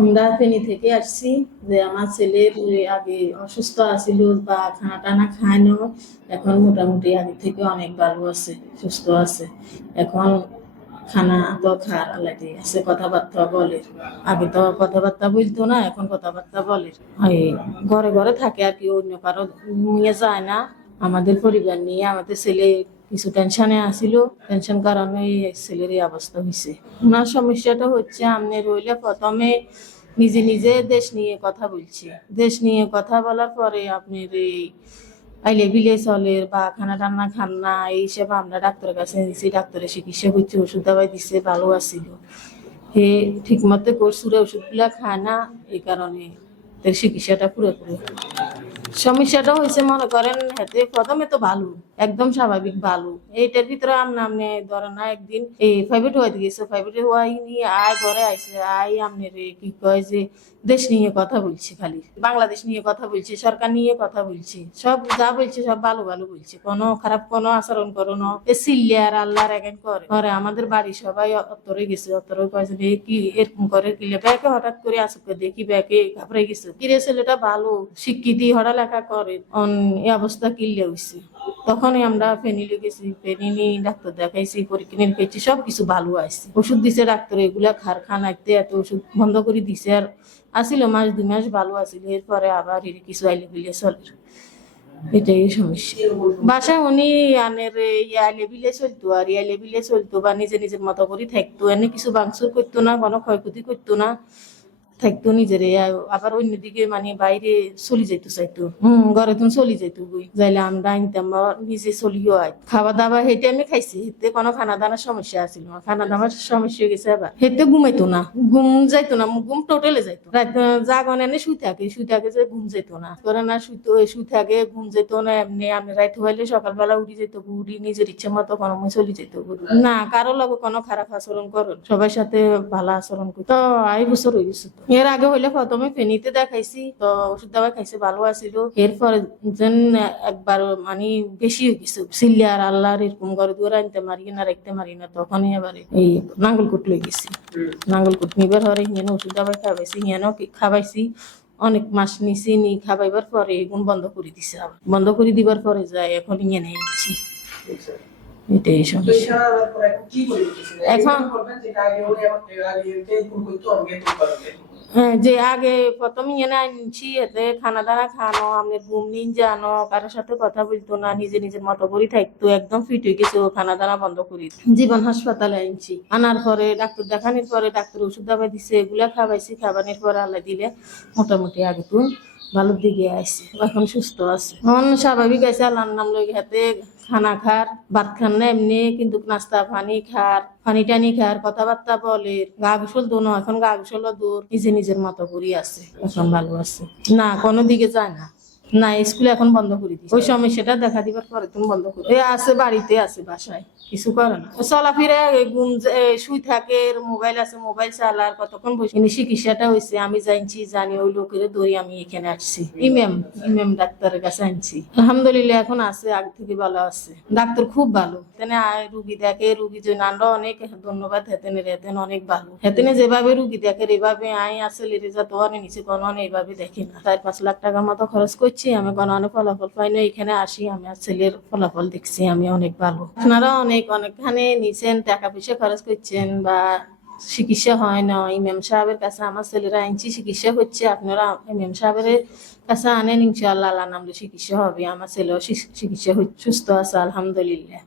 আমরা ফেনী থেকে আসছি যে আমার ওই আগে অসুস্থ আছিল বা খানা টানা খায় না এখন মোটামুটি আগে থেকে অনেক ভালো আছে, সুস্থ আছে। এখন খানা তো খার আলাদা আছে, কথাবার্তা বলে। আগে তো কথাবার্তা বলতো না, এখন কথাবার্তা বলে। এই ঘরে ঘরে থাকে আর কি, অন্য কারও নিয়ে যায় না। আমাদের পরিবার নিয়ে, আমাদের ছেলে কিছু টেনশনে আসিল টেনশন কারণে এই ছেলের এই অবস্থা হয়েছে ওনার সমস্যাটা হচ্ছে আপনি রইলে প্রথমে নিজে নিজে দেশ নিয়ে কথা বলছি। দেশ নিয়ে কথা বলার পরে আপনার এই আইলে বিলে চলে বা খানা টান্না খান না এইসব আমরা ডাক্তারের কাছে দিছি ডাক্তারের চিকিৎসা করছি, ওষুধ দাবাই দিছে, ভালো আছিল হে ঠিক মতো কোর্সুরে ওষুধগুলা খায় না, এই কারণে তার চিকিৎসাটা পুরোপুরি সমস্যাটা হয়েছে, মনে করেন হাতে প্রথমে তো ভালো একদম স্বাভাবিক ভালো এইটার ভিতরে আমনে আমনে ধরে না একদিন, এই ফাইভেট হয়ে গেছে ফাইভেট হওয়াই নিয়ে আয় ঘরে আইসে আয় আমনে রে, কি কয় যে দেশ নিয়ে কথা বলছে খালি, বাংলাদেশ নিয়ে কথা বলছে, সরকার নিয়ে কথা বলছে, সব যা বলছে সব ভালো ভালো বলছে। কোনো খারাপ কোনো আচরণ করো না। এ আল্লাহর একেন করে। করে আমাদের বাড়ি সবাই অতরে গেছে অতরে কয়েছে কি এরকম করে কিলে? ব্যাকে হঠাৎ করে আসুক, দেখি ব্যাকে ঘাবড়ে গেছে। কিরে ছেলেটা ভালো স্বীকৃতি হড়া লেখা করে। অন, এই অবস্থা কিনলে হয়েছে তখনই আমরা ফেনিলে গেছি, ফেনিলি ডাক্তার দেখাইছি পরীক্ষা নিরীক্ষা সব কিছু ভালো আছে ওষুধ দিছে ডাক্তার, এগুলা খার খানাইতে এত ওষুধ বন্ধ করে দিছে। আর আসিল মাস, দুই মাস ভালো আসিল এরপরে আবার এর কিছু আইলে বিলে চলে। এটাই সমস্যা। বাসায় উনি আনের ইয়ালে বিলে চলতো, আর ইয়ালে বিলে চলতো বা নিজে নিজের মতো করে থাকতো, এনে কিছু বাংসুর করতো না, কোনো ক্ষয়ক্ষতি করতো না। থাকতো নিজেরে আবার অন্যদিকে মানে বাইরে চলি যাইতো চাইতো। হম, ঘরে তুমি চলি যাইতো বই যাইলে আমরা আনতাম নিজে চলিও আই খাওয়া দাওয়া হেঁটে আমি খাইছি হেতে কোনো খানা দানার সমস্যা আছিল খানা দানার সমস্যা হয়ে গেছে আবার। হেতে ঘুমাইতো না, ঘুম যাইতো না, ঘুম টোটালে যাইতো। রাত জাগন এনে শুই থাকে শুই থাকে যে ঘুম যেত না। করে না শুইতো শুই থাকে, ঘুম যেত না, এমনি আমি রাইতে হইলে সকালবেলা উঠি যেত উঠি নিজের ইচ্ছে মতো কোনো চলি যেত না, কারও লগে কোনো খারাপ আচরণ করো সবার সাথে ভালো আচরণ করি। তো, আড়াই বছর হয়ে গেছে তো। এর আগে হইলে প্রথমে ফেনিতে দেখাইছি তো ওষুধ দাওয়া খাইছে ভালো আছিল। এরপরে যেন একবার মানে বেশি হয়ে গেছে সিল্লিয়ার আল্লাহর এরকম করে দূরে আনতে মারি না রাখতে মারি না তখনই আবার এই নাঙ্গলকুট লই গেছি। নাঙ্গলকুট নিবার হরে হিয়ানো ওষুধ দাওয়া খাওয়াইছি হিয়ানো খাওয়াইছি অনেক মাস নিছি নি খাবাইবার পরে এগুন বন্ধ করে দিছে আবার। বন্ধ করে দিবার পরে যায় এখন ইয়ে নিয়ে নিচ্ছি এটাই সমস্যা। এখন। হ্যাঁ, যে আগে প্রথম ইয়ে না আনছি এতে খানা দানা খানো আমাদের ঘুম নিন জানো কারোর সাথে কথা বলতো না নিজে নিজের মতো করে থাকতো একদম ফিট হয়ে গেছে ও খানা দানা বন্ধ করে জীবন হাসপাতালে আনছি আনার পরে ডাক্তার দেখানোর পরে ডাক্তার ওষুধ দাবাই দিছে এগুলা খাওয়াইছি খাবানোর পরে আল্লাহ দিলে মোটামুটি আগে তো ভালোর দিকে আসছে এখন সুস্থ আছে। এখন স্বাভাবিক আছে আল্লাহর নাম লই হাতে খানা খার, ভাত খান না এমনি, কিন্তু নাস্তা, পানি খার, পানি টানি খার, কথাবার্তা বলে। গা গুসল দোনো, এখন গা গুসল দূর, নিজে নিজের মতো করি আছে, এখন ভালো আছে। না, কোনো দিকে যায় না। না স্কুলে এখন বন্ধ করে দিচ্ছে ওই সেটা দেখা দিবার পরে তুমি বন্ধ করে এ আছে বাড়িতে আছে বাসায়। কিছু করে না। চলাফিরে ঘুম যে- শুই থাকে মোবাইল আছে মোবাইল চালার কতক্ষণ বসে এনে চিকিৎসাটা হয়েছে আমি জানছি জানি ওই লোকের দৌড়ি আমি এখানে আসছি ইমেম ইমেম ডাক্তারের কাছে আনছি। আলহামদুলিল্লাহ এখন আছে আগে থেকে ভালো আছে। ডাক্তার খুব ভালো। তেনে আয় রুগী দেখে রুগী জন্য আমরা অনেক ধন্যবাদ হেতেনে হেতেন অনেক ভালো। হেতেনে যেভাবে রুগী দেখে এভাবে আই আসলে রেজা তো অনেক নিচে কোনো এইভাবে দেখে না। চার পাঁচ লাখ টাকার মতো খরচ করছি আমি কোনো অনেক ফলাফল পাই না এখানে আসি, আমি আর ছেলের ফলাফল দেখছি, আমি অনেক ভালো। আপনারা অনেক, অনেকখানে নিছেন, টাকা পয়সা খরচ করছেন বা চিকিৎসা হয় না ইমাম সাহেবের কাছে আমার ছেলেরা আনছি চিকিৎসা হচ্ছে, আপনারা ইমাম সাহেবের কাছে আনেন, ইনশাআল্লাহ আল্লাহ নামলে চিকিৎসা হবে। আমার ছেলেও চিকিৎসা সুস্থ আছে, আলহামদুলিল্লাহ।